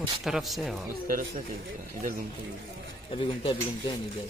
उस तरफ से हो, उस तरफ से इधर घूमते अभी घूमते हैं इधर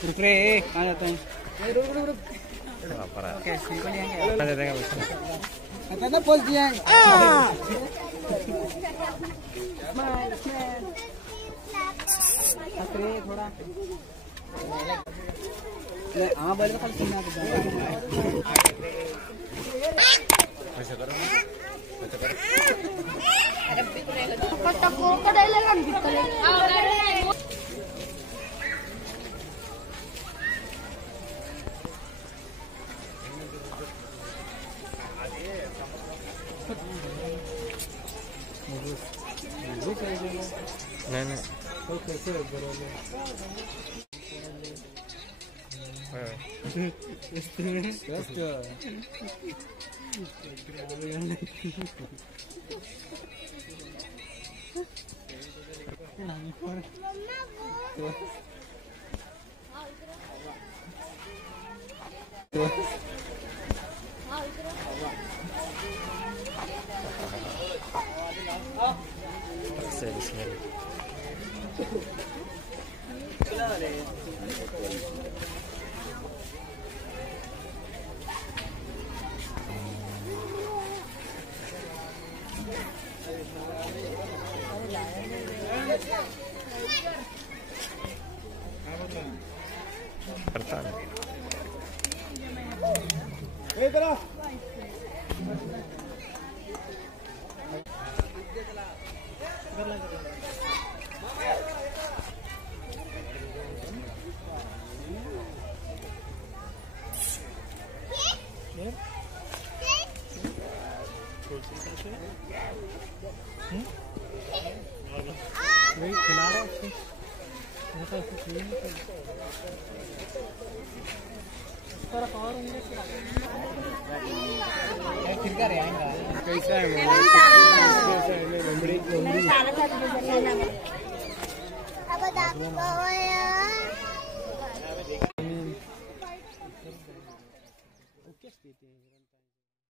रुक रे कहाँ जाते हैं? रुक कैसे को लेंगे ना पोस्ट दिया थोड़ा हाँ बोले खाली सुनना नहीं कैसे पता नहीं खिला रहा फिर क्या रहेगा कैसा है